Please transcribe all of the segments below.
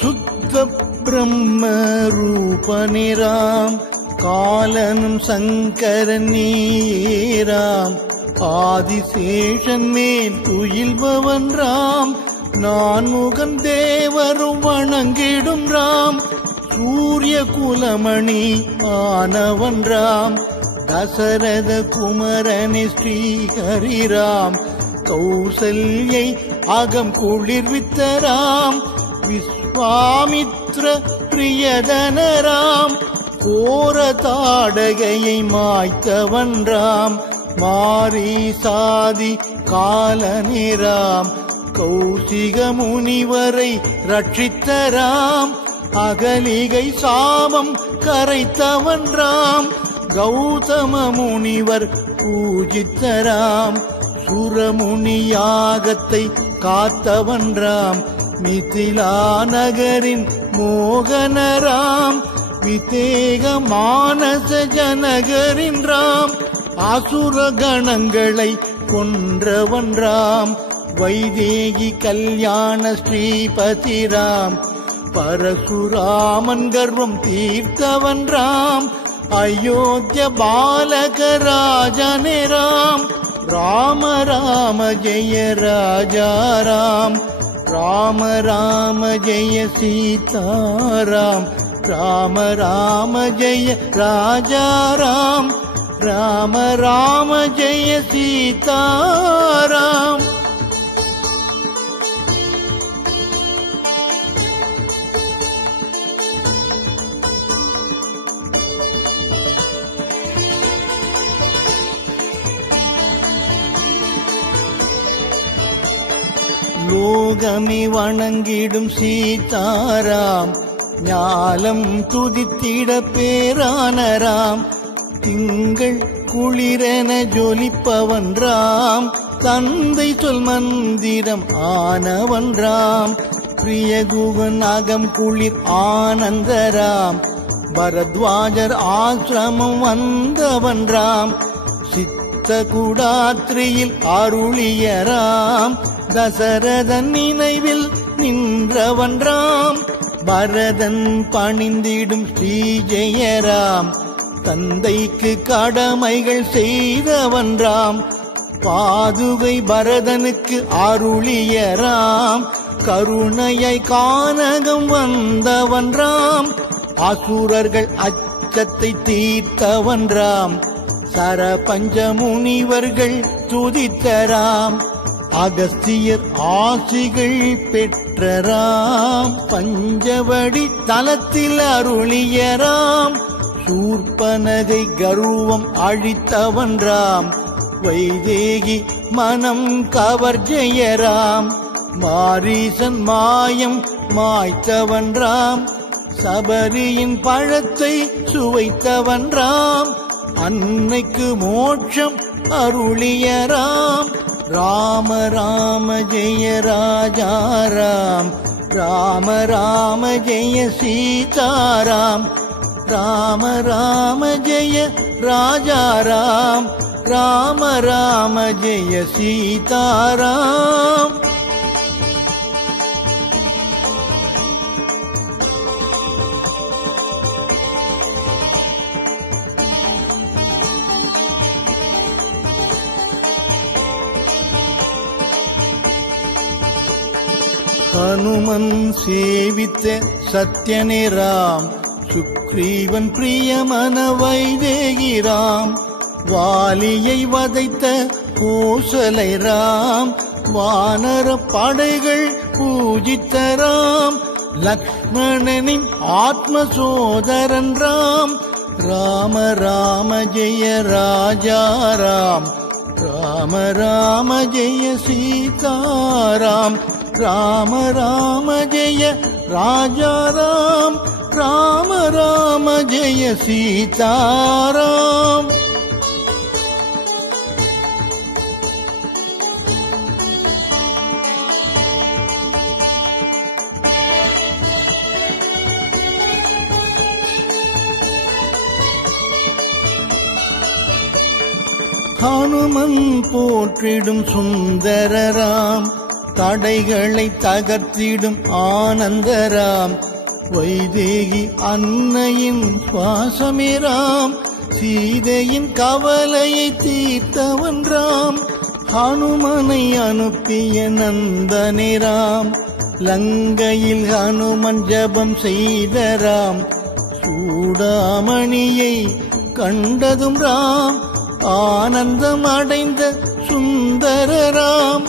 சுத்த பிரம்ம ரூபனிராம் காலனும் சங்கரன் நீராம் ஆதிசேஷன் மேல் துயில்பவன் ராம் நான்முகன் தேவரும் வணங்கிடும் ராம் சூரிய குலமணி ஆனவன் ராம் தசரத குமரனே ஸ்ரீஹரிராம் கௌசல்யை அகம் குளிர்வித்த ராம் விஸ்வாமித்ர பிரியதனராம் கோர தாடகையை மாய்த்தவன் ராம் மாரி சாதி காலனிராம் கௌசிக முனிவரை ரட்சித்தராம் அகலிகை சாபம் கரைத்தவன் ராம் கௌதம முனிவர் பூஜித்தராம் சுரமுனி யாகத்தை காத்தவன் ராம் மிதிலா நகரின் மோகனராம் விதேக மானச ஜனகரின் ராம் அசுர கணங்களை கொன்றவன் ராம் வைதேகி கல்யாண ஸ்ரீபதி ராம் பரசுராமன் கர்வம் தீர்த்தவன் ராம் அயோத்திய பாலக ராஜனே ராம் ராம ராம ஜெய ராஜா ராம் ராம ராம ஜெய சீதாராம் ராம ராம ஜெய ராஜா ராம் ராம ராம ஜெய சீதாராம். லோகமே வணங்கிடும் சீதாராம் ஞாலம் துதித்திட பேரானராம் திங்கள் குளிரென ஜொலிப்பவன் ராம் தந்தை சொல் மந்திரம் ஆனவன் ராம் பிரியகுகன் அகம் குளிர் ஆனந்தராம் பரத்வாஜர் ஆசிரமம் வந்தவன் ராம் சித்த குடாத்ரியில் அருளியராம் தசரதன் நினைவில் நின்றவன் ராம் பரதன் பணிந்திடும் ஸ்ரீ ஜெயராம் தந்தைக்கு கடமைகள் செய்தவன் ராம் பாதுகை பரதனுக்கு அருளியராம் கருணையை கானகம் வந்தவன் ராம் அசுரர்கள் அச்சத்தை தீர்த்தவன் ராம் சரபஞ்ச முனிவர்கள் துதித்தராம் அகஸ்தியர் ஆசிகள் பெற்றராம் பஞ்சவடி தலத்தில் அருளியராம் சூர்பனகை கர்வம் அழித்தவன் ராம் வைதேகி மனம் கவர்ஜெயராம் மாரீசன் மாயம் மாய்த்தவன் ராம் சபரியின் பழத்தை சுவைத்தவன் ராம் அன்னைக்கு மோட்சம் அருளியராம் ராம ராம ஜெய ராஜா ராம் ராம ராம ஜெய சீதாராம் ராம ராம ஜெய ராஜா ராம் ராம ராம ஜெய சீதாராம். ஹனுமன் சேவித்த சத்யனே ராம் சுக்ரீவன் பிரியமன வைதேகி ராம் வாலியை வதைத்த கோசலை ராம் வானர படைகள் பூஜித்த ராம் லக்ஷ்மணனின் ஆத்ம சோதரன் ராம் ராம ராம ஜெய ராஜா ராம் ராம ராம ஜெய சீதாராம் ராம ராம ஜெய ராஜா ராம் ராம ராம ஜெய சீதாராம். ஹனுமன் போற்றிடும் சுந்தரராம் தடைகளை தகர்த்திடும் ஆனந்தராம் வைதேகி அன்னையின் சுவாசமேராம் சீதையின் கவலையை தீர்த்தவன் ராம் ஹனுமனை அனுப்பிய நந்தனேராம் லங்கையில் ஹனுமன் ஜபம் செய்தராம் சூடாமணியை கண்டதும் ராம் ஆனந்தம் அடைந்த சுந்தரராம்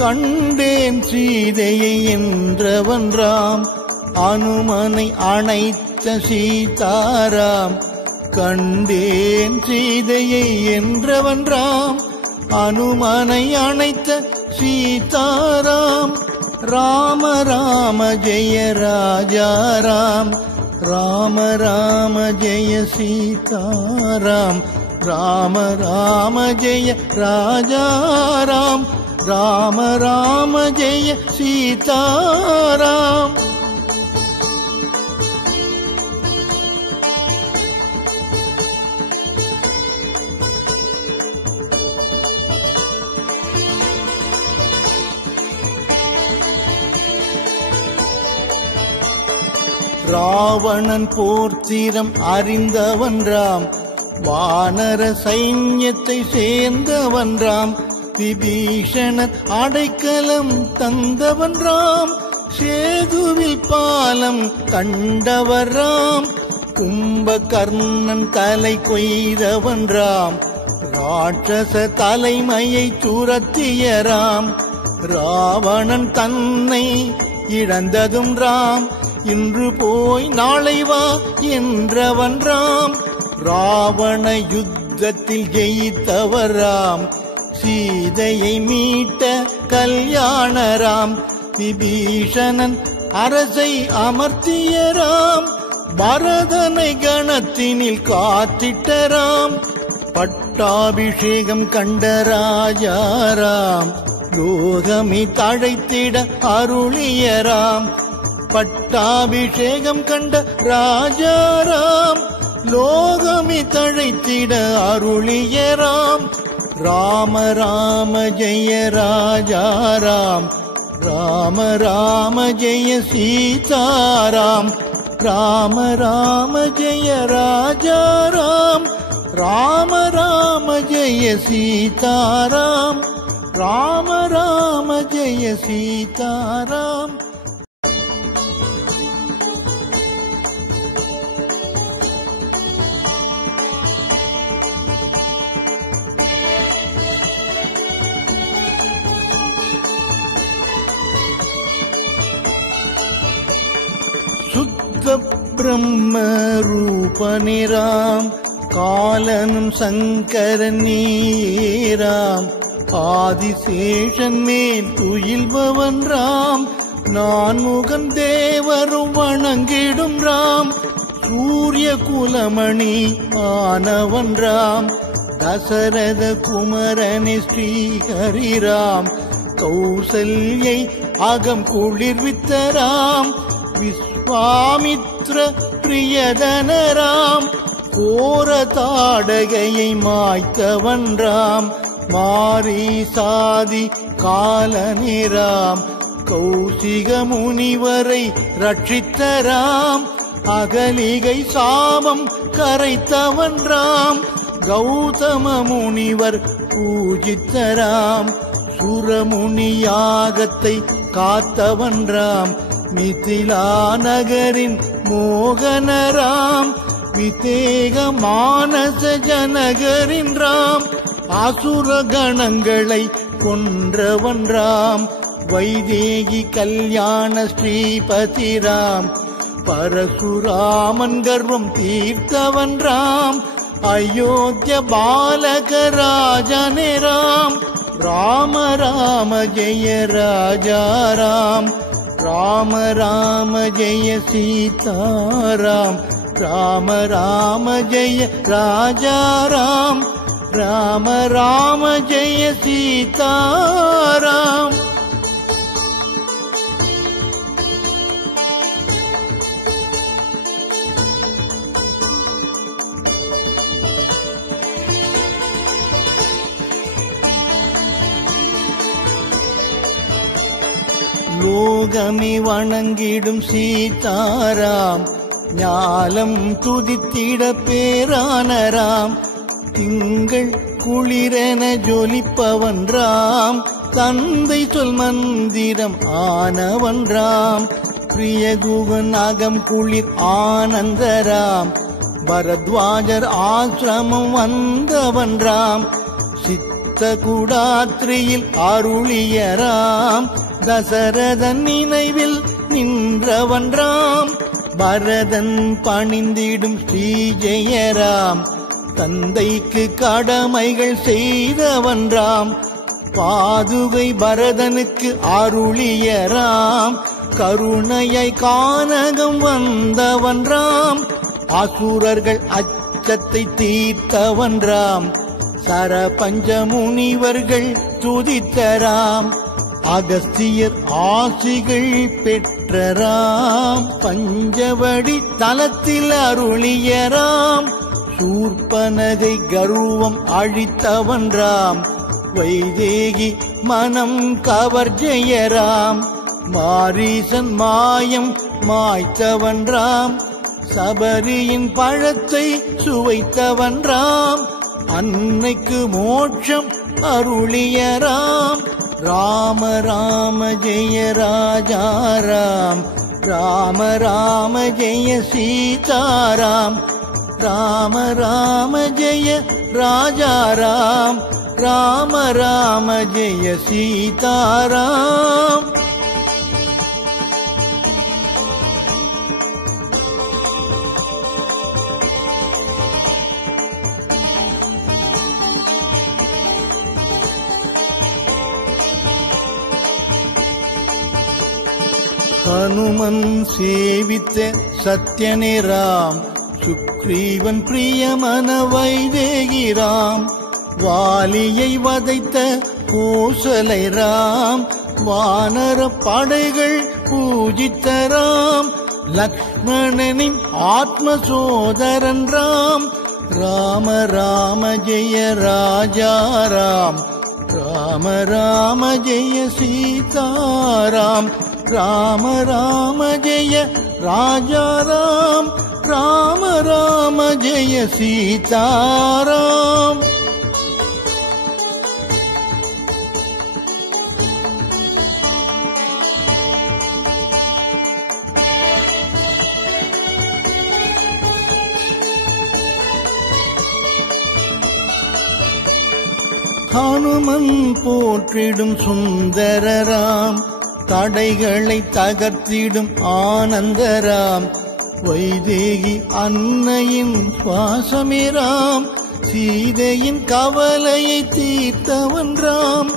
கண்டேன் சீதையை என்றவன் ராம் அனுமனை அணைத்த சீதாராம் கண்டேன் சீதையை என்றவன் ராம் அனுமனை அணைத்த சீதாராம் ராம ராம ஜெய ராஜா ராம் ராம ராம ஜெய சீதாராம் ராம ராம ஜெய ராஜா ராம் ராம ராம ஜெய சீதாராம் ராவணன் போர்த்திரம் அறிந்தவன் ராம் வானர சைன்யத்தை சேர்ந்தவன் ராம் விபீஷணன் அடைக்கலம் தந்தவன் ராம் சேதுவில் பாலம் கண்டவர் ராம் கும்பகர்ணன் தலை கொய்தவன் ராம் ராட்சச தலைமையை துரத்திய ராம் ராவணன் தன்னை இழந்ததும் ராம் இன்று போய் நாளை வா என்றவன் ராம் ராவண யுத்தத்தில் ஜெயித்தவர் ராம் சீதையை மீட்ட கல்யாணராம் விபீஷணன் அரசை அமர்த்திய ராம் பரதனை கணத்தினில் காத்திட்டராம் பட்டாபிஷேகம் கண்ட ராஜாராம் லோகமி தழைத்திட அருளியராம் பட்டாபிஷேகம் கண்ட ராஜாராம் லோகமி தழைத்திட அருளியராம் ராம ராம ஜெய ராஜாராம் ராம ராம ஜெய சீதாராம் ராம ராம ஜெய ராஜாராம் ராம ராம ஜெய சீதாராம் ராம ராம ஜெய சீதாராம் சுத்த பிரம்ம ரூபனிராம் காலனும் சங்கரன் நீராம் ஆதிசேஷன் மேல் துயில்பவன் ராம் நான் முகன் தேவரும் வணங்கிடும் ராம் சூரிய குலமணி ஆனவன் ராம் தசரத குமரனே ஸ்ரீஹரிராம் கௌசல்யை அகம் குளிர்வித்தராம் விஸ்வாமித்ர பிரியதனராம் கோர தாடகையை மாய்த்தவன் ராம் மாரி சாதி காலனிராம் கௌசிக முனிவரை ரட்சித்தராம் அகலிகை சாபம் கரைத்தவன் ராம் கௌதம முனிவர் பூஜித்தராம் சுரமுனி யாகத்தை காத்தவன் ராம் மிதிலா நகரின் மோகனராம் விதேக மானச ஜனகரின் ராம் அசுர கணங்களை கொன்றவன் ராம் வைதேகி கல்யாண ஸ்ரீபதி ராம் பரசுராமன் கர்வம் தீர்த்தவன் ராம் அயோத்திய பாலக ராஜனே ராம் ராம ராம ஜெய ராஜா ராம் ராம ராம ஜெய சீதாராம் ராம ராம ஜெய ராஜா ராம் ராம ராம ஜெய சீதாராம் லோகமே வணங்கிடும் சீதாராம் ஞாலம் துதித்திட பேரானராம் திங்கள் குளிரென ஜொலிப்பவன்றாம் தந்தை சொல் மந்திரம் ஆனவன்றாம் பிரியகுகன் அகம் குளிர் ஆனந்தராம் பரத்வாஜர் ஆசிரமம் வந்தவன்றாம் சித்தகுடாத்ரியில் அருளியராம் தசரதன் நினைவில் நின்றவன்றாம் பரதன் பணிந்திடும் ஸ்ரீஜெயராம் தந்தைக்கு கடமைகள் செய்தவன்றாம் பாதுகை பரதனுக்கு அருளியராம் கருணையை கானகம் வந்தவன்றாம் அசுரர்கள் அச்சத்தை தீர்த்தவன்றாம் சரபஞ்ச முனிவர்கள் துதித்தராம் அகஸ்தியர் ஆசிகள் பெற்றராம் பஞ்சவடி தலத்தில் அருளியராம் சூர்பனகை கர்வம் அழித்தவன்றாம் வைதேகி மனம் கவர்ஜெயராம் மாரீசன் மாயம் மாய்த்தவன்றாம் சபரியின் பழத்தை சுவைத்தவன்றாம் அன்னைக்கு மோட்சம் அருளியராம் ராம ராம ஜெய ராஜா ராம் ராம ராம ஜெய சீதாராம் ராம ராம ஜெய ராஜா ராம் ராம ராம ஜெய சீதாராம் ஹனுமன் சேவித்த சத்யனே ராம் சுக்ரீவன் பிரியமன வைதேகிராம் வாலியை வதைத்த கோசலை ராம் வானர படைகள் பூஜித்தராம் லக்ஷ்மணனின் ஆத்ம சோதரன் ராம் ராம ராம ஜெய ராஜா ராம் ராம ராம ஜெய சீதாராம் ராம ராம ஜெய ராஜா ராம் ராம ராம ஜெய சீதாராம் ஹனுமன் போற்றிடும் சுந்தரராம் தடைகளை தகர்த்திடும் ஆனந்தராம் வைதேகி அன்னையின் சுவாசமேராம் சீதையின் கவலையை தீர்த்தவன்றாம்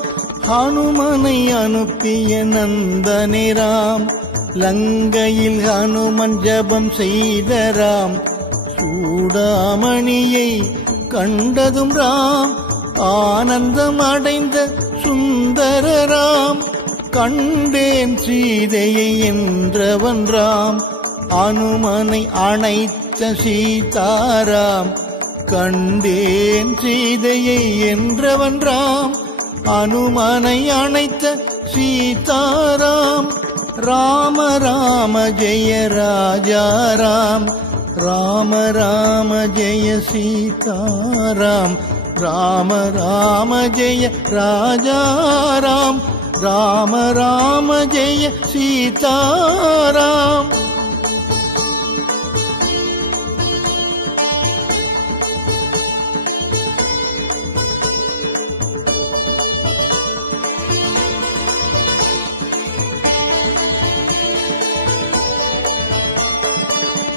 ஹனுமனை அனுப்பிய நந்தனேராம் லங்கையில் ஹனுமன் ஜபம் செய்தராம் சூடாமணியை கண்டதும் ராம் ஆனந்தம் அடைந்த சுந்தரராம் கண்டேன் சீதையை என்றவன் ராம் அனுமனை அணைத்த சீதாராம் கண்டேன் சீதையை என்றவன் ராம் அனுமனை அணைத்த சீதாராம் ராம ராம ஜெய ராஜா ராம் ராம ராம ஜெய சீதாராம் ராம ராம ஜெய ராஜா ராம் ராம ராம ஜெய சீதாராம்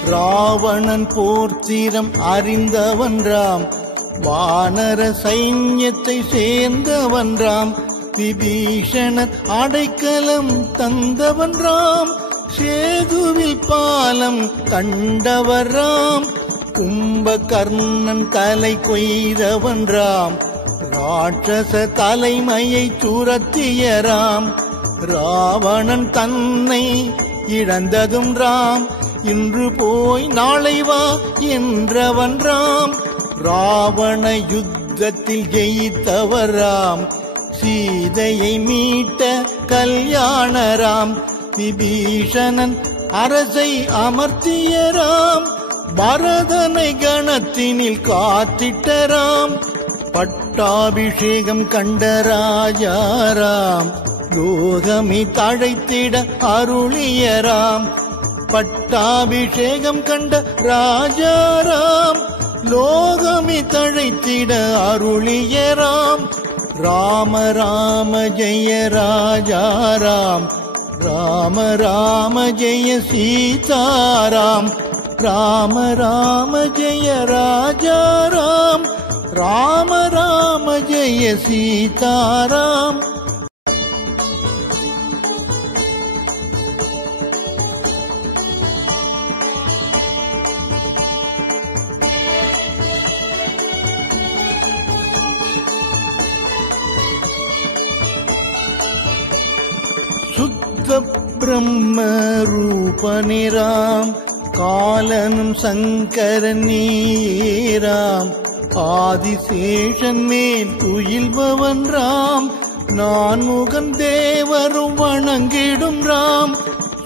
ராவணன் போர்த்திரம் அறிந்தவன் ராம் வானர சைன்யத்தை சேர்ந்தவன் ராம் விபீஷணன் அடைக்கலம் தந்தவன் ராம் சேதுவில் பாலம் கண்டவர் ராம் கும்பகர்ணன் தலை கொய்தவன் ராம் ராட்சச தலைமையை துரத்திய ராம் ராவணன் தன்னை இழந்ததும் ராம் இன்று போய் நாளை வா என்றவன் ராம் ராவண யுத்தத்தில் ஜெயித்தவர் ராம் சீதையை மீட்ட கல்யாணராம். விபீஷணன் அரசை அமர்த்தியராம். பரதனை கணத்தினில் காத்திட்டராம். பட்டாபிஷேகம் கண்ட ராஜாராம். லோகமி தழைத்திட அருளியராம். பட்டாபிஷேகம் கண்ட ராஜாராம். லோகமி தழைத்திட அருளியராம். ராம ராம ஜெய ராஜாராம். ராம ராம ஜெய சீதாராம். ராம ராம ஜெய ராஜாராம். ராம ராம ஜெய சீதாராம். சுத்த பிரம்ம ரூபனிராம். காலனும் சங்கரன் நீராம். ஆதிசேஷன் மேல் துயில்பவன் ராம். நான்முகன் தேவரும் வணங்கிடும் ராம்.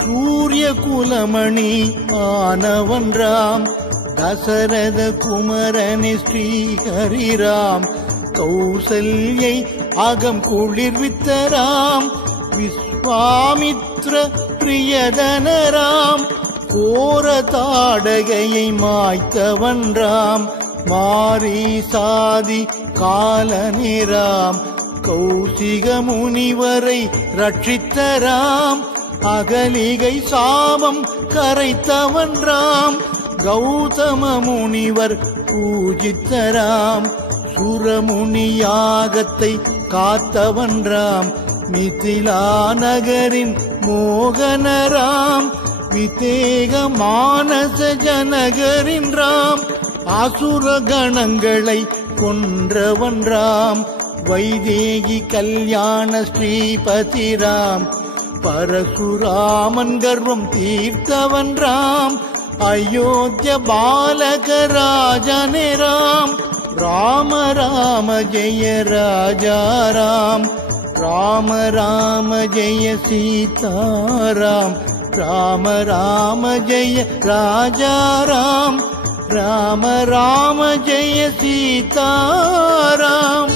சூரிய குலமணி ஆனவன் ராம். தசரத குமரனே ஸ்ரீஹரிராம். கௌசல்யை அகம் குளிர்வித்தராம். விஸ்வாமித்ர பிரியதனராம். கோர தாடகையை மாய்த்தவன் ராம். மாரி சாதி காலனிராம். கௌசிக முனிவரை ரட்சித்தராம். அகலிகை சாபம் கரைத்தவன் ராம். கௌதம முனிவர் பூஜித்தராம். சுரமுனி யாகத்தை காத்தவன் ராம். மிதிலா நகரின் மோகனராம். விதேக மானச ஜனகரின் ராம். அசுர கணங்களை கொன்றவன் ராம். வைதேகி கல்யாண ஸ்ரீபதி ராம். பரசுராமன் கர்வம் தீர்த்தவன் ராம். அயோத்திய பாலக ராஜனே ராம். ராம ராம ஜெய ராஜாராம். ராம ராம ஜெய சீதாராம். ராம ராம ஜெய ராஜாராம். ராம ராம ஜெய சீதாராம்.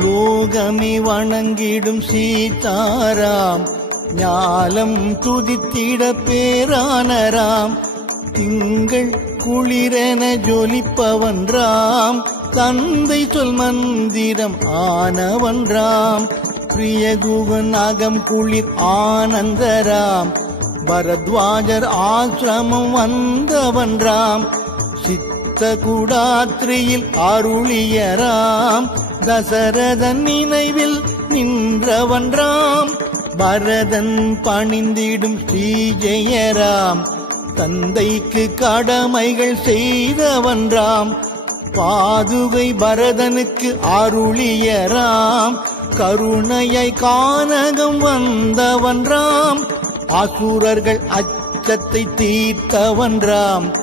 லோகமே வணங்கிடும் சீதாராம். ஞாலம் துதித்திட பேரானராம். திங்கள் குளிரென ஜொலிப்பவன் ராம். தந்தை சொல் மந்திரம் ஆனவன் ராம். பிரியகுவன் அகம் குளிர் ஆனந்தராம். பரத்வாஜர் ஆசிரமம் வந்தவன் ராம். சித்த குடாத்ரியில் அருளியராம். தசரதன் நினைவில் நின்றவன் ராம். பரதன் பணிந்திடும் ஸ்ரீஜெயராம். தந்தைக்கு கடமைகள் செய்தவன் ராம். பாதுகை பரதனுக்கு அருளியராம். கருணையை கானகம் வந்தவன் ராம். அசுரர்கள் அச்சத்தை தீர்த்தவன் ராம்.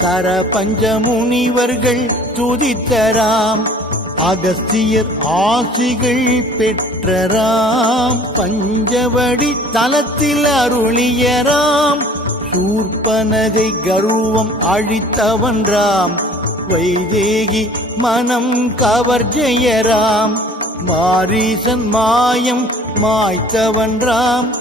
சரபஞ்ச முனிவர்கள் துதித்தராம். அகஸ்தியர் ஆசிகள் பெற்றராம். பஞ்சவடி தலத்தில் அருளியராம். சூர்பனகை கர்வம் அழித்தவன் ராம். வைதேகி மனம் கவர்ஜெயராம். மாரீசன் மாயம் மாய்த்தவன் ராம்.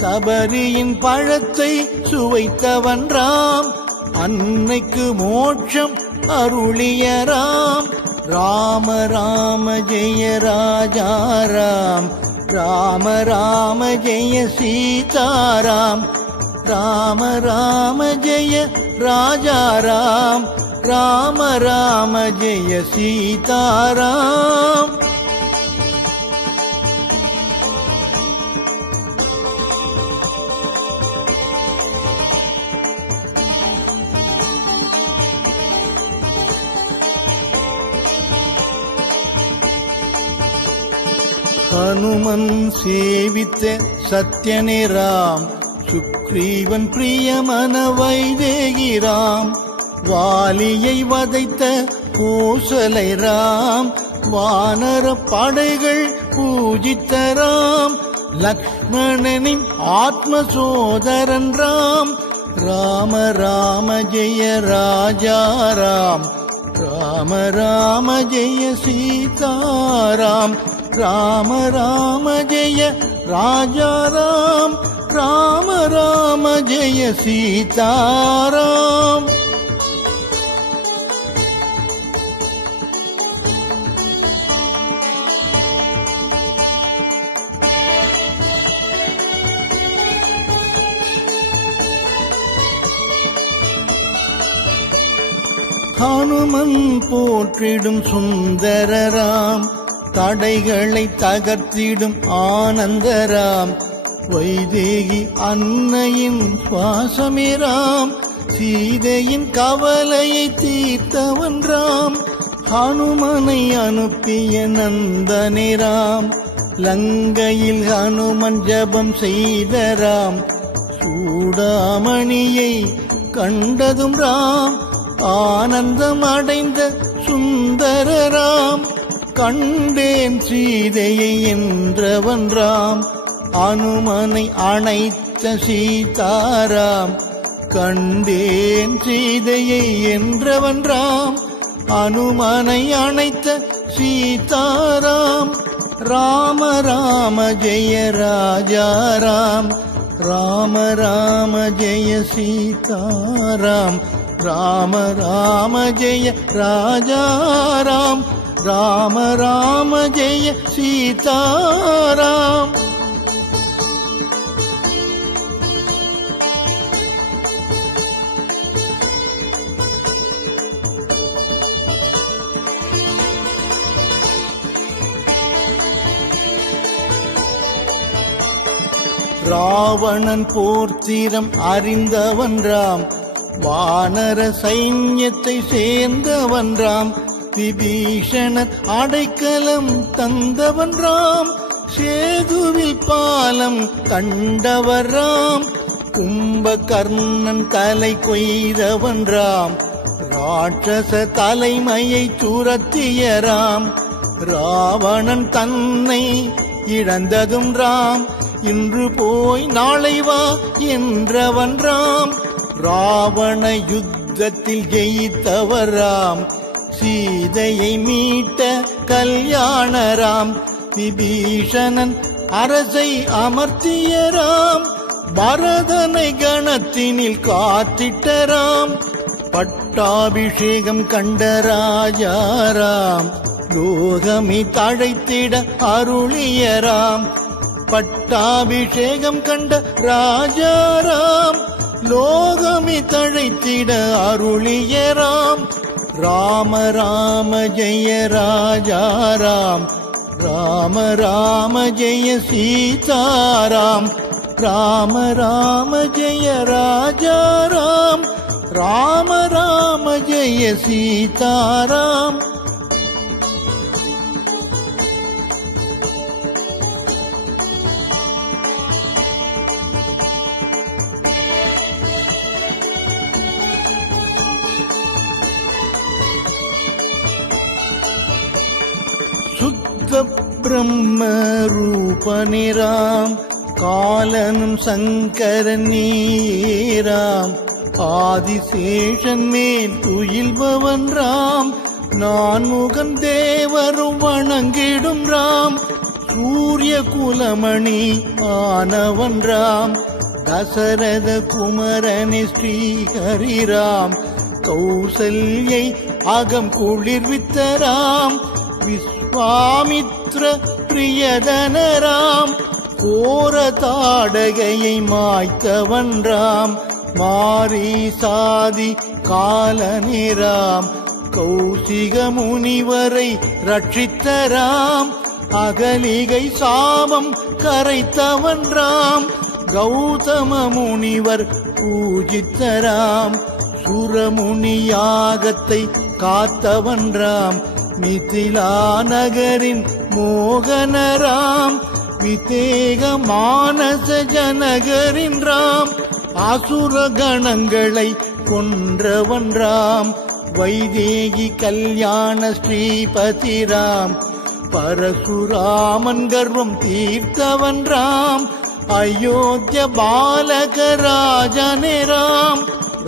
சபரியின் பழத்தை சுவைத்தவன் ராம். அன்னைக்கு மோட்சம் அருளியராம். ராம ராம ஜெய ராஜாராம். ராம ராம ஜெய சீதாராம். ராம ராம ஜெய ராஜாராம். ராம ராம ஜெய சீதாராம். ஹனுமன் சேவித்த சத்யனே ராம், சுக்ரீவன் பிரியமன வைதேகி ராம், வாலியை வதைத்த கோசலை ராம், வானர படைகள் பூஜித்த ராம், லக்ஷ்மணனின் ஆத்ம சோதரன் ராம், ராம ராம ஜெய ராஜா ராம், ராம ராம ஜெய சீதாராம், ராம ராம ஜெய ராஜா ராம், ராம ராம ஜெய சீதாராம். ஹனுமன் போற்றிடும் சுந்தரராம், தடைகளை தகர்த்திடும் ஆனந்தராம், வைதேகி அன்னையின் சுவாசமேராம், சீதையின் கவலையை தீர்த்தவன் ராம், ஹனுமனை அனுப்பிய நந்தனேராம், லங்கையில் ஹனுமன் ஜபம் செய்தராம், சூடாமணியை கண்டதும் ராம், ஆனந்தம் அடைந்த சுந்தரராம், கண்டேன் சீதையை என்றவன் ராம், அனுமனை அணைத்த சீதாராம், கண்டேன் சீதையை என்றவன் ராம், அனுமனை அணைத்த சீதாராம், ராம ராம ஜெய ராஜா ராம், ராம ராம ஜெய சீதாராம், ராம ராம ஜெய ராஜா ராம், ராம ராம ஜெய சீதாராம். ராவணன் போர்த்திரம் அறிந்தவன் ராம், வானர சைன்யத்தை சேர்ந்தவன் ராம், விபீஷணன் அடைக்கலம் தந்தவன் ராம், சேதுவில் பாலம் கண்டவர் ராம், கும்பகர்ணன் தலை கொய்தவன் ராம், ராட்சச தலைமையை துரத்திய ராம், ராவணன் தன்னை இழந்ததும் ராம், இன்று போய் நாளை வா என்றவன் ராம், ராவண யுத்தத்தில் ஜெயித்தவர் ராம், சீதையை மீட்ட கல்யாணராம், விபீஷணன் அரசை அமர்த்திய ராம், பரதனை கணத்தினில் காத்திட்டராம், பட்டாபிஷேகம் கண்ட ராஜாராம், லோகமே தழைத்திட அருளியராம், பட்டாபிஷேகம் கண்ட ராஜாராம், லோகமே தழைத்திட அருளியராம், ராம ராம ஜெய ராஜாராம், ராம ராம ஜெய சீதாராம், ராம ராம ஜெய ராஜாராம், ராம ராம ஜெய சீதாராம். சுத்த பிரம்ம ரூபனிராம், காலனும் சங்கரன் நீராம், ஆதிசேஷன் மேல் துயில்பவன் ராம், நான்முகன் தேவரும் வணங்கிடும் ராம், சூரிய குலமணி ஆனவன் ராம், தசரத குமரனே ஸ்ரீஹரிராம், கௌசல்யை அகம் குளிர்வித்தராம், விஸ்வாமித்ர பிரியதனராம், கோர தாடகையை மாய்த்தவன் ராம், மாரி சாதி காலனிராம், கௌசிக முனிவரை ரட்சித்தராம், அகலிகை சாபம் கரைத்தவன் ராம், கௌதம முனிவர் பூஜித்தராம், சுரமுனி யாகத்தை காத்தவன் ராம், மிதிலா நகரின் மோகன ராம் விதேக மானச ஜனகரின் ராம் அசுர கணங்களை கொன்றவன் ராம் வைதேகி கல்யாண ஸ்ரீபதி ராம் பரசுராமன் கர்வம் தீர்த்தவன் ராம் அயோத்திய பாலக ராஜனே ராம்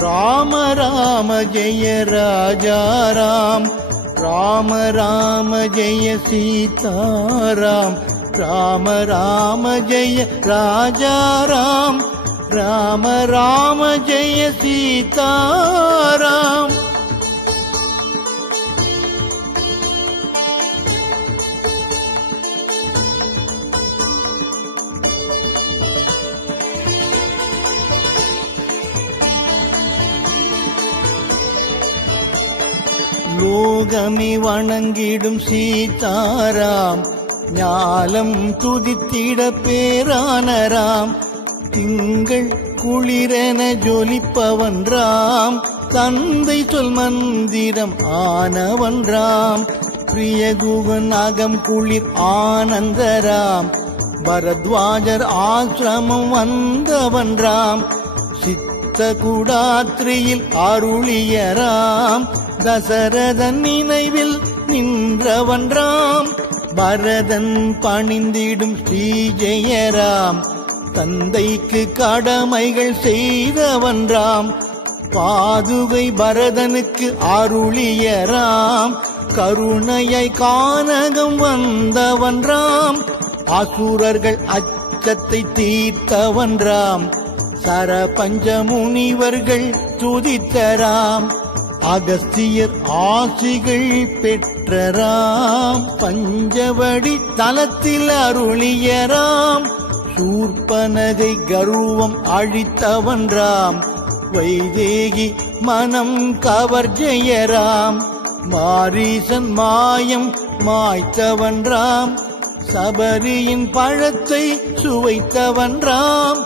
ராம ராம ஜெய ராஜா ராம் ராம ராம ஜெய சீதாராம் ராம ராம ஜெய ராஜா ராம் ராம ராம ஜெய சீதாராம் லோகமே வணங்கிடும் சீதாராம் ஞாலம் துதித்திட பேரானராம் திங்கள் குளிரென ஜொலிப்பவன் ராம் தந்தை சொல் மந்திரம் ஆனவன் ராம் பிரியகுவன் அகம் குளிர் ஆனந்தராம் பரத்வாஜர் ஆசிரமம் வந்தவன் ராம் சித்தகுடாத்ரியில் அருளிய ராம் தசரதன் நினைவில் நின்றவன் ராம் பரதன் பணிந்திடும் ஸ்ரீ ஜெயராம் தந்தைக்கு கடமைகள் செய்தவன் ராம் பாதுகை பரதனுக்கு அருளிய ராம் கருணையை கானகம் வந்தவன் ராம் அசுரர்கள் அச்சத்தை தீர்த்தவன் ராம் சரபஞ்ச முனிவர்கள் துதித்தராம் அகஸ்தியர் ஆசிகள் பெற்றராம் பஞ்சவடி தலத்தில் அருளியராம் சூர்பனகை கர்வம் அழித்தவன் ராம் வைதேகி மனம் கவர் ஜெயராம் மாரீசன் மாயம் மாய்த்தவன் ராம் சபரியின் பழத்தை சுவைத்தவன் ராம்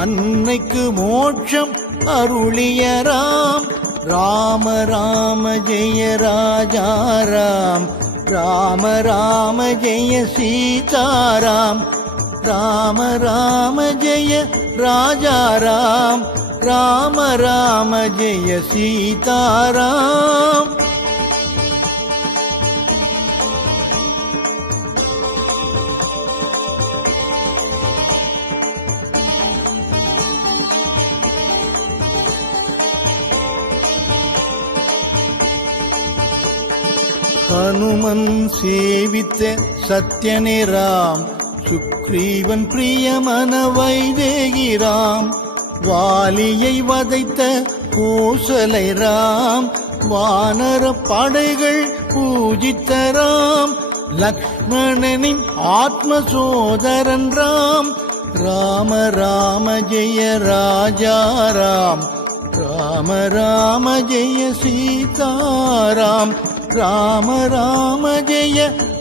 அன்னைக்கு மோட்சம் அருளியராம் ராம ராம ஜெய ராஜா ராம் ராம ராம ஜெய சீதாராம் ராம ராம ஜெய ராஜா ராம் ராம ராம ஜெய சீதாராம் ஹனுமன் சேவித்த சத்யனே ராம் சுக்ரீவன் பிரியமன வைதேகி ராம் வாலியை வதைத்த கோசலை ராம் வானர படைகள் பூஜித்த ராம் லக்ஷ்மணனின் ஆத்ம சோதரன் ராம் ராம ராம ஜெய ராஜா ராம் ராம ராம ஜெய சீதாராம் ராம ராம ஜெய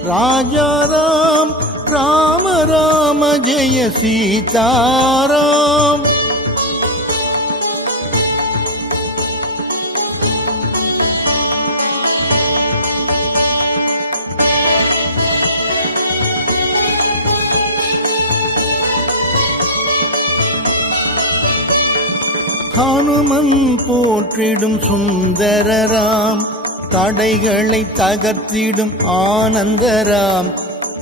ராஜா ராம் ராம ராம ஜெய சீதாராம் ஹனுமன் போற்றிடும் சுந்தரராம் தடைகளை தகர்த்திடும் ஆனந்தராம்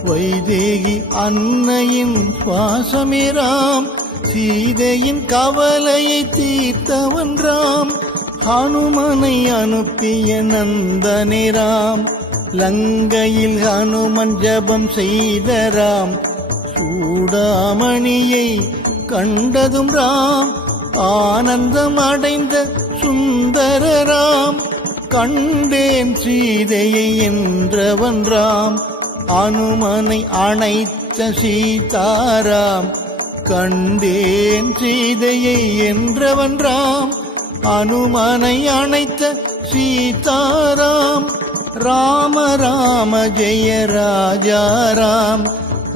வைதேகி அன்னையின் சுவாசமே ராம் சீதையின் கவலையை தீர்த்தவன் ராம் ஹனுமனை அனுப்பிய நந்தனே ராம் லங்கையில் ஹனுமன் ஜபம் செய்த ராம் சூடாமணியை கண்டதும் ராம் ஆனந்தம் அடைந்த சுந்தரராம் கண்டேன் சீதையை என்றவன் ராம் அனுமனை அணைத்த சீதாராம் கண்டேன் சீதையை என்றவன் ராம் அனுமனை அணைத்த சீதாராம் ராம ராம ஜெய ராஜா ராம்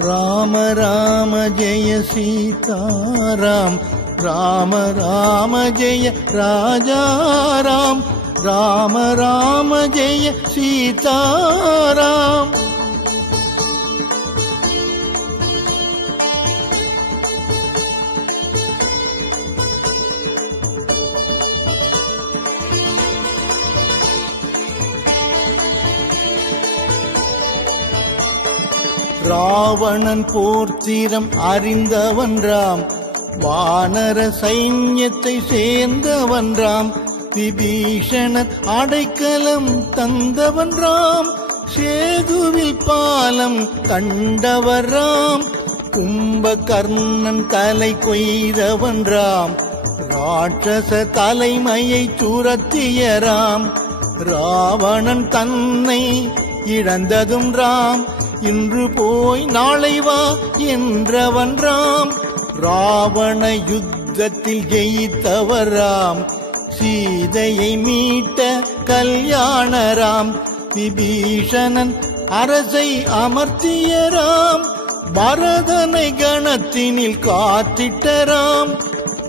ராம ராம ஜெய சீதாராம் ராம ராம ஜெய ராஜா ராம் ராம ராம ஜெய சீதாராம் ராவணன் போர்த்திரம் அறிந்தவன்றாம், வானர சைன்யத்தை சேர்ந்தவன்றாம், விபீஷணன் அடைக்கலம் தந்தவன்றாம், சேதுவில் பாலம் கண்டவராம், கும்பகர்ணன் தலை கொய்தவன்றாம், ராட்சச தலைமையை துரத்தியராம், ராவணன் தன்னை இழந்ததும் ராம், இன்று போய் நாளை வா என்றவன்றாம், ராவண யுத்தத்தில் ஜெயித்தவராம், சீதையை மீட்ட கல்யாணராம், விபீஷணன் அரசை அமர்த்தியராம், பரதனை கணத்தினில் காத்திட்டராம்,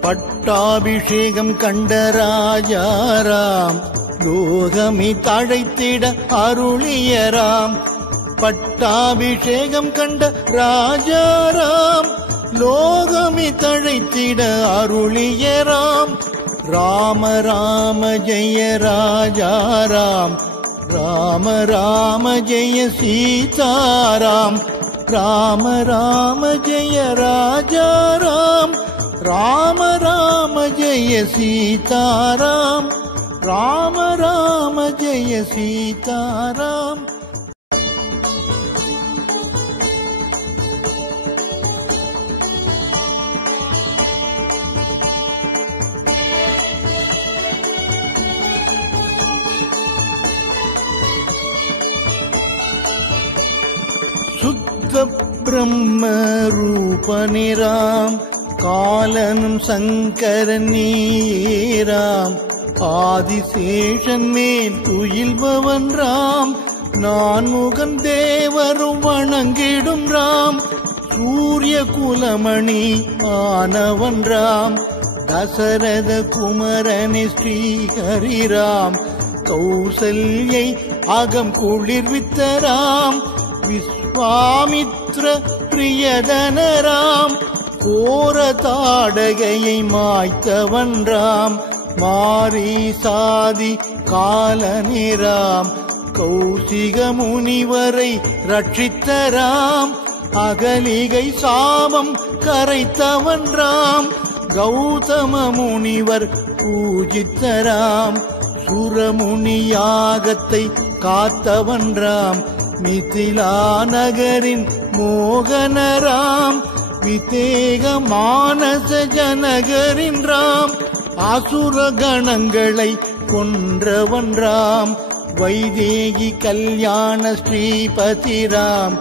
பட்டாபிஷேகம் கண்ட ராஜாராம், லோகமே தழைத்திட அருளியராம், பட்டாபிஷேகம் கண்ட ராஜாராம், லோகமே தழைத்திட அருளியராம், ராம ராம ஜெய ராஜாராம், ராம ராம ஜெய சீதாராம், ராம ராம ஜெய ராஜாராம், ராம ராம ஜெய சீதாராம், ராம ராம ஜெய சீதாராம். சுத்த பிரம்ம ரூபனிராம், காலனும் சங்கரன் நீராம், ஆதிசேஷன் மேல் துயில்பவன் ராம், நான்முகன் தேவரும் வணங்கிடும் ராம், சூரிய குலமணி ஆனவன் ராம், தசரத குமரனே ஸ்ரீஹரிராம், கௌசல்யை அகம் குளிர்வித்தராம், விஸ்வாமித்ர பிரியதனராம், கோர தாடகையை மாய்த்தவன்றாம், மாரி சாதி காலனிராம், கௌசிக முனிவரை ரட்சித்தராம், அகலிகை சாபம் கரைத்தவன்றாம், கௌதம முனிவர் பூஜித்தராம், சுரமுனி யாகத்தை காத்தவன்றாம், மிதிலா நகரின் மோகனராம், விதேக மானச ஜனகரின் ராம், அசுர கணங்களை கொன்றவன்றாம், வைதேகி கல்யாண ஸ்ரீபதிராம்,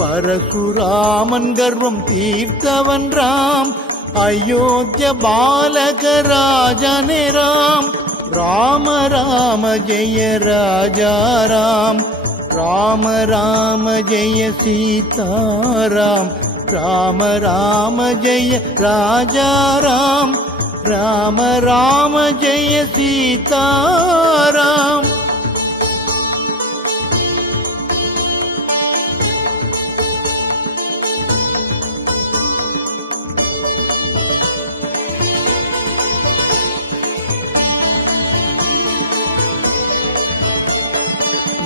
பரசுராமன் கர்வம் தீர்த்தவன்றாம், அயோத்திய பாலகராஜனேராம், ராம ராம ஜெய ராஜாராம், ராம ராம ஜெய சீதாராம், ராம ராம ஜெய ராஜாராம், ராம ராம ஜெய சீதாராம்.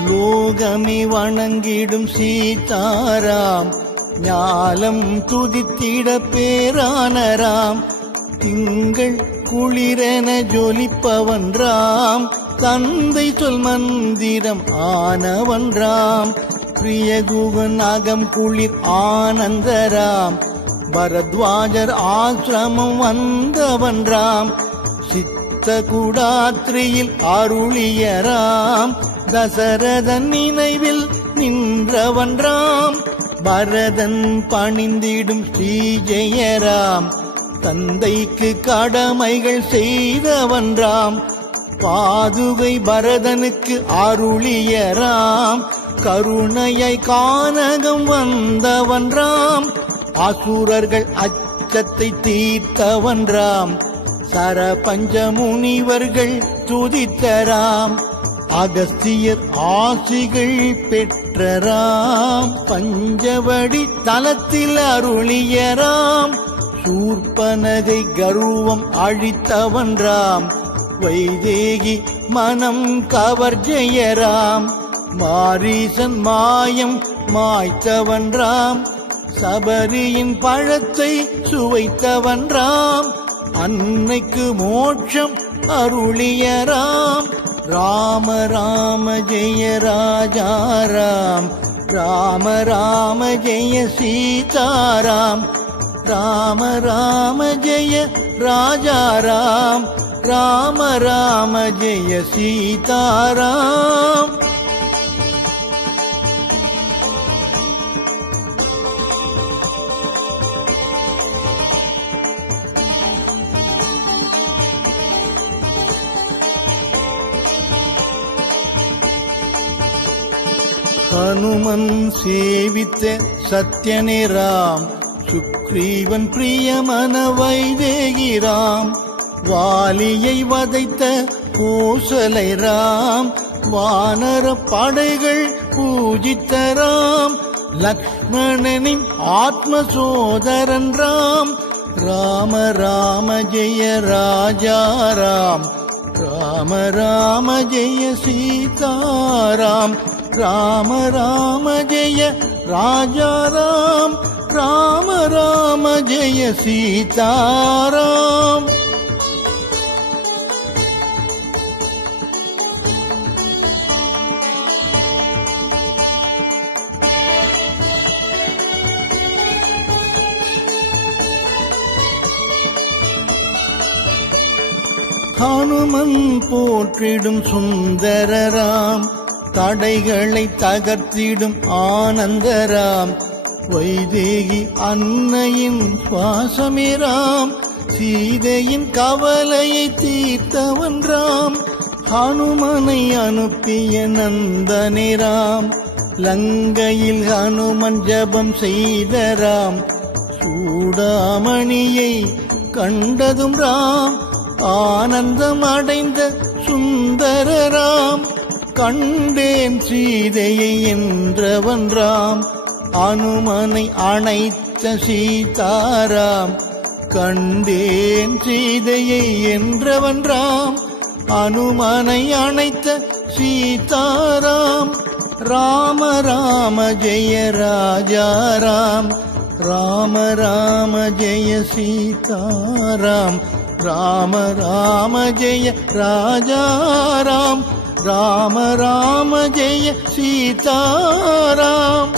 லோகமே வணங்கிடும் சீதாராம், ஞாலம் துதித்திட பேரானராம், திங்கள் குளிரென ஜொலிப்பவன்றாம், தந்தை சொல் மந்திரம் ஆனவன்றாம், பிரியகுகன் அகம் குளிர் ஆனந்தராம், பரத்வாஜர் ஆசிரமம் வந்தவன்றாம், சித்த குடாத்ரியில் அருளியராம், தசரதன் நினைவில் நின்றவன்றாம், பரதன் பணிந்திடும் ஸ்ரீஜெயராம், தந்தைக்கு கடமைகள் செய்தவன்றாம், பாதுகை பரதனுக்கு அருளியராம், கருணையை கானகம் வந்தவன்றாம், அசுரர்கள் அச்சத்தை தீர்த்தவன்றாம், சரபஞ்ச முனிவர்கள் துதித்தராம், அகஸ்தியர் ஆசிகள் பெற்றராம், பஞ்சவடி தலத்தில் அருளியராம், சூர்பனகை கர்வம் அழித்தவன்றாம், வைதேகி மனம் கவர்ஜெயராம், மாரீசன் மாயம் மாய்த்தவன் ராம், சபரியின் பழத்தை சுவைத்தவன் ராம், அன்னைக்கு மோட்சம் அருளிய ராம். ராம ராம ஜெய ராஜா ராம், ராம ராம ஜெய சீதாராம், ராம ராம ஜெய ராஜா ராம், ராம ராம ஜெய சீதாராம். ஹனுமன் சேவித்த சத்யனே ராம், சுக்ரீவன் பிரியமன வைதேகி ராம், வாலியை வதைத்த கோசலை ராம், வானர படைகள் பூஜித்த ராம், லக்ஷ்மணனின் ஆத்ம சோதரன் ராம், ராம ராம ஜெய ராஜா ராம், ராம ராம ஜெய சீதாராம், ராம ராம ஜெய ராஜா ராம், ராம ராம ஜெய சீதாராம். ஹனுமன் போற்றிடும் சுந்தரராம், தடைகளை தகர்த்திடும் ஆனந்தராம், வைதேகி அன்னையின் சுவாசமே ராம், சீதையின் கவலையை தீர்த்தவன் ராம், ஹனுமனை அனுப்பிய நந்தனே ராம், லங்கையில் ஹனுமன் ஜபம் செய்த ராம், சூடாமணியை கண்டதும் ராம், ஆனந்தம் அடைந்த சுந்தரராம், கண்டேன் சீதையை என்றவன் ராம், அனுமனை அணைத்த சீதாராம், கண்டேன் சீதையை என்றவன் ராம், அனுமனை அணைத்த சீதாராம், ராம ராம ஜெய ராஜா ராம், ராம ராம ஜெய சீதாராம், ராம ராம ஜெய ராஜா ராம், ராம ராம ஜெய சீதாராம்.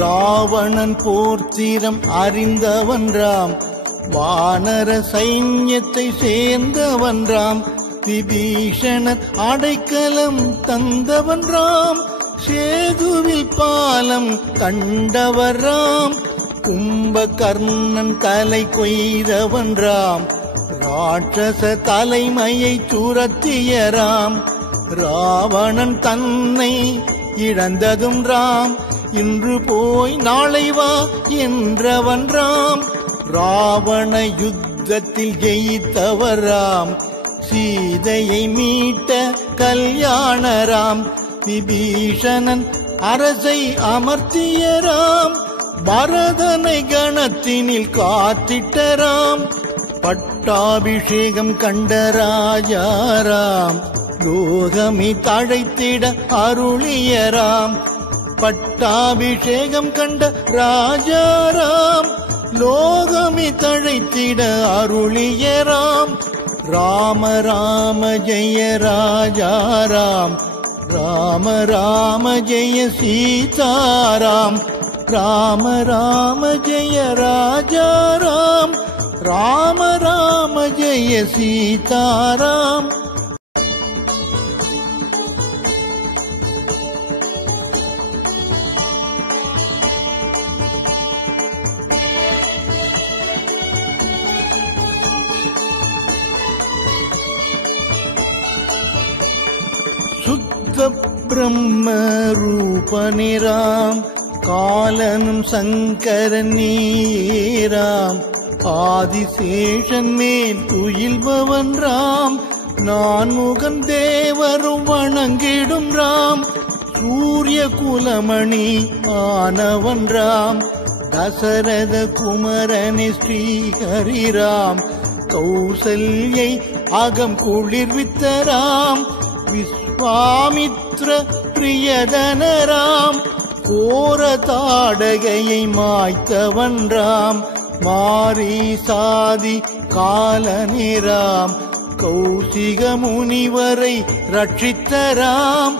ராவணன் போர்த்திரம் அறிந்தவன் ராம், வானர சைன்யத்தை சேர்ந்தவன் ராம், விபீஷணன் அடைக்கலம் தந்தவன் ராம், சேதுவில் பாலம் கண்டவர் ராம், கும்பகர்ணன் தலை கொய்தவன் ராம், ராட்சச தலைமையை துரத்திய ராம், ராவணன் தன்னை இழந்ததும் ராம், இன்று போய் நாளை வா என்றவன் ராம், ராவண யுத்தத்தில் ஜெயித்தவர் ராம், சீதையை மீட்ட கல்யாணராம், விபீஷணன் அரசை அமர்த்திய ராம், பரதனை கணத்தினில் காத்திட்டராம், பட்டாபிஷேகம் கண்ட ராஜாராம், லோகமி தழைத்திட அருளியராம், பட்டாபிஷேகம் கண்ட ராஜாராம், லோகமி தழைத்திட அருளியராம், ராம ராம ஜெய ராஜாராம், ராம ராம ஜெய சீதாராம், ராம ராம ஜெய ராஜாராம், ராம ராம ஜெய சீதாராம். சுத்த பிரம்ம ரூபனே ராம், காலனும் சங்கரன் நீராம், ஆதிசேஷன் மேல் துயில்பவன் ராம், நான்முகன் தேவரும் வணங்கிடும் ராம், சூரிய குலமணி ஆனவன்றாம் தசரத குமரனே ஸ்ரீஹரிராம் கௌசல்யை அகம் குளிர்வித்தராம் விஸ்வாமித்ர பிரியதனராம் கோர தாடகையை மாய்த்தவன்றாம் மாரி சாதி காலனிராம் கௌசிக முனிவரை ரட்சித்தராம்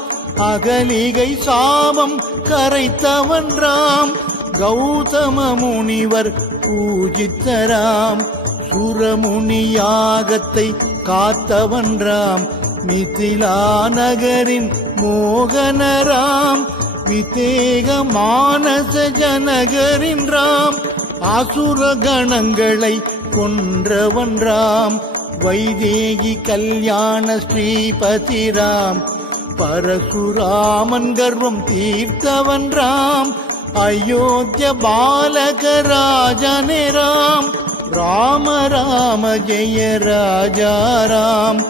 அகலிகை சாபம் கரைத்தவன்றாம் கௌதம முனிவர் பூஜித்தராம் சுரமுனி யாகத்தை காத்தவன்றாம் மிதிலா நகரின் மோகனராம் விதேக மானச ஜனகரின் ராம் அசுர கணங்களை கொன்றவன்றாம் வைதேகி கல்யாண ஸ்ரீபதிராம் பரசுராமன் கர்வம் தீர்த்தவன்றாம் அயோத்திய பாலகராஜனே ராம் ராம ராம ஜெய ராஜா ராம்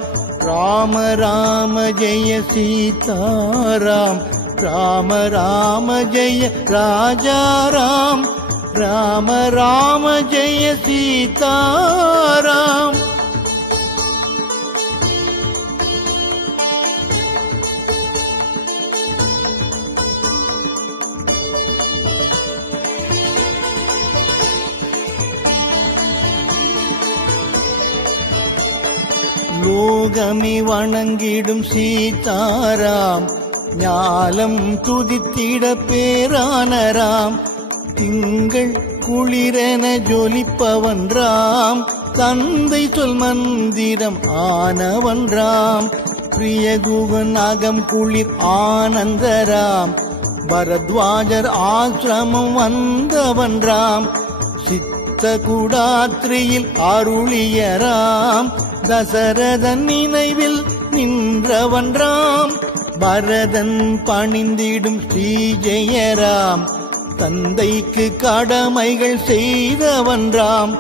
ராம ராம ஜெய சீதாராம் ராம ராம ஜெய ராஜா ராம் ராம ராம ஜெய சீதாராம் லோகமே வணங்கிடும் சீதாராம் ஞாலம் துதித்திட பேரானராம் திங்கள் குளிரென ஜொலிப்பவன்றாம் தந்தை சொல் மந்திரம் ஆனவன்றாம் பிரியகுகன் அகம் குளிர் ஆனந்தராம் பரத்வாஜர் ஆசிரமம் வந்தவன்றாம் சித்த குடாத்ரியில் அருளியராம் தசரதன் நினைவில் நின்றவன்றாம் பரதன் பணிந்திடும் ஸ்ரீஜெயராம் தந்தைக்கு கடமைகள் செய்தவன்றாம்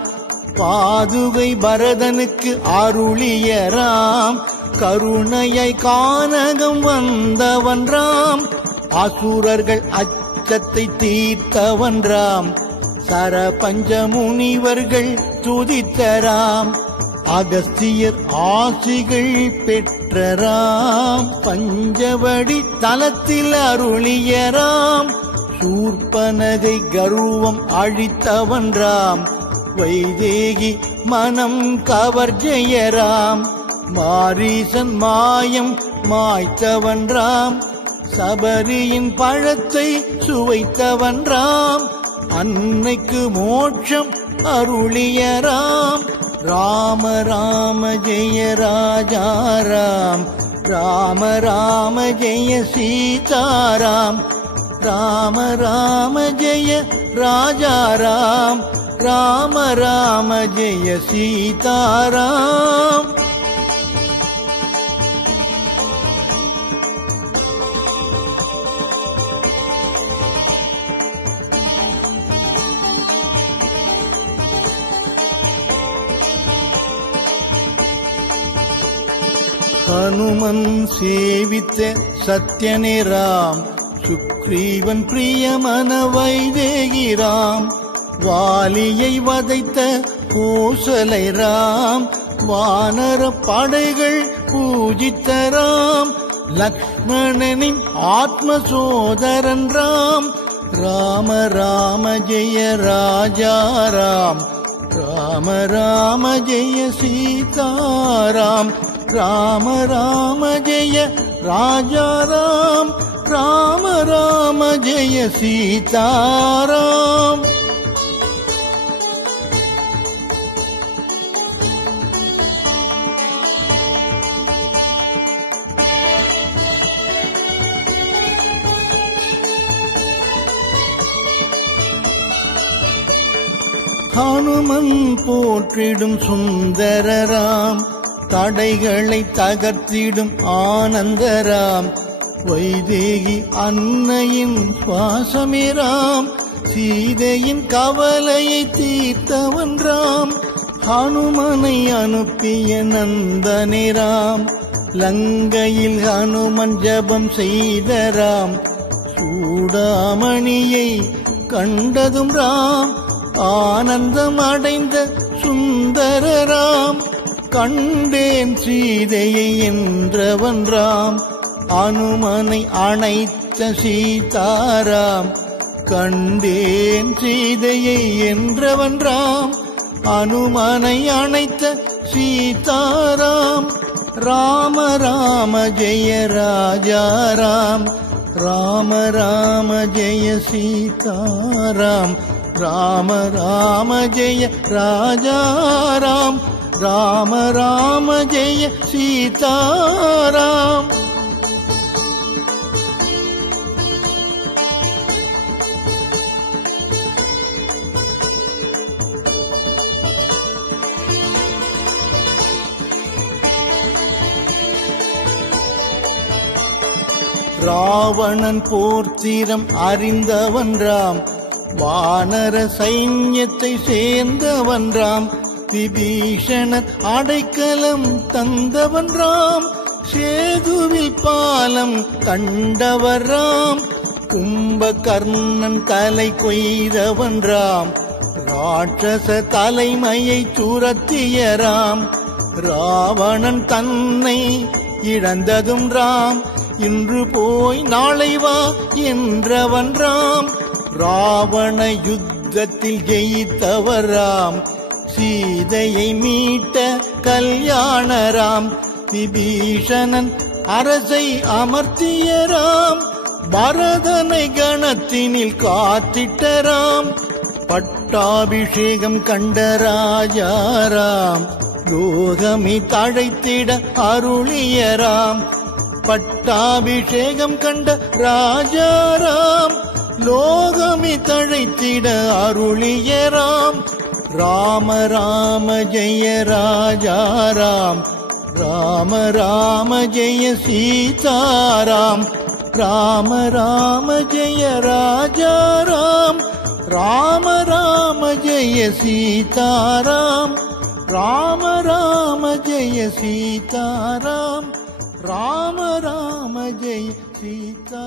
பாதுகை பரதனுக்கு அருளியராம் கருணையை கானகம் வந்தவன்றாம் அசுரர்கள் அச்சத்தை தீர்த்தவன்றாம் சரபஞ்ச முனிவர்கள் துதித்தராம் அகஸ்தியர் ஆசிகள் பெற்றராம் பஞ்சவடி தலத்தில் அருளியராம் சூர்பனகை கர்வம் அழித்தவன்றாம் வைதேகி மனம் கவர்ஜெயராம் மாரீசன் மாயம் மாய்த்தவன்றாம் சபரியின் பழத்தை சுவைத்தவன்றாம் அன்னைக்கு மோட்சம் அருளியராம் ராம ராம ஜெய ராஜா ராம் ராம ராம ஜெய சீதாராம் ராம ராம ஜெய ராஜா ராம் ராம ராம ஜெய சீதாராம் ஹனுமன் சேவித்த சத்யனே ராம் சுக்ரீவன் பிரியமன வைதேகி ராம் வாலியை வதைத்த கோசலை ராம் வானர படைகள் பூஜித்த ராம் லக்ஷ்மணனின் ஆத்ம சோதரன் ராம் ராம ராம ஜெய ராஜா ராம் ராம ராம ஜெய சீதாராம் ராம ராம ஜெய ராஜா ராம் ராம ராம ஜெய சீதாராம் ஹனுமன் போற்றிடும் சுந்தரராம் தடைகளை தகர்த்திடும் ஆனந்தராம் வைதேகி அன்னையின் சுவாசமேராம் சீதையின் கவலையை தீர்த்தவன்றாம் ஹனுமனை அனுப்பிய நந்தனேராம் லங்கையில் ஹனுமன் ஜபம் செய்தராம் சூடாமணியை கண்டதும் ராம் ஆனந்தம் அடைந்த சுந்தரராம் கண்டேன் சீதையை என்றவன் ராம் அனுமனை அணைத்த சீதாராம் கண்டேன் சீதையை என்றவன் ராம் அனுமனை அணைத்த சீதாராம் ராம ராம ஜெய ராஜாராம் ராம ராம ஜெய சீதாராம் ராம ராம ஜெய ராஜாராம் ராம ராம ஜெய சீதாராம் ராவணன் போர்த்திரம் அறிந்தவன் ராம் வானர சைன்யத்தை சேர்ந்தவன் ராம் விபீஷணன் அடைக்கலம் தந்தவன் ராம் சேதுவில் பாலம் கண்டவர் ராம் கும்பகர்ணன் தலை கொய்தவன் ராம் ராட்சச தலைமையை துரத்திய ராம் ராவணன் தன்னை இழந்ததும் ராம் இன்று போய் நாளை வா என்றவன் ராம் ராவண யுத்தத்தில் ஜெயித்தவர் ராம் சீதையை மீட்ட கல்யாணராம் விபீஷணன் அரசை அமர்த்திய ராம் பரதனை கணத்தினில் காத்திட்டராம் பட்டாபிஷேகம் கண்ட ராஜாராம் லோகமே தழைத்திட அருளியராம் பட்டாபிஷேகம் கண்ட ராஜாராம் லோகமே தழைத்திட அருளியராம் ராம ராம ஜெய ராஜாராம் ராம ராம ஜெய சீதாராம் ராம ராம ஜெய ராஜாராம் ராம ராம ஜெய சீதாராம் ராம ராம ஜெய சீதாராம் ராம ராம ஜெய சீதா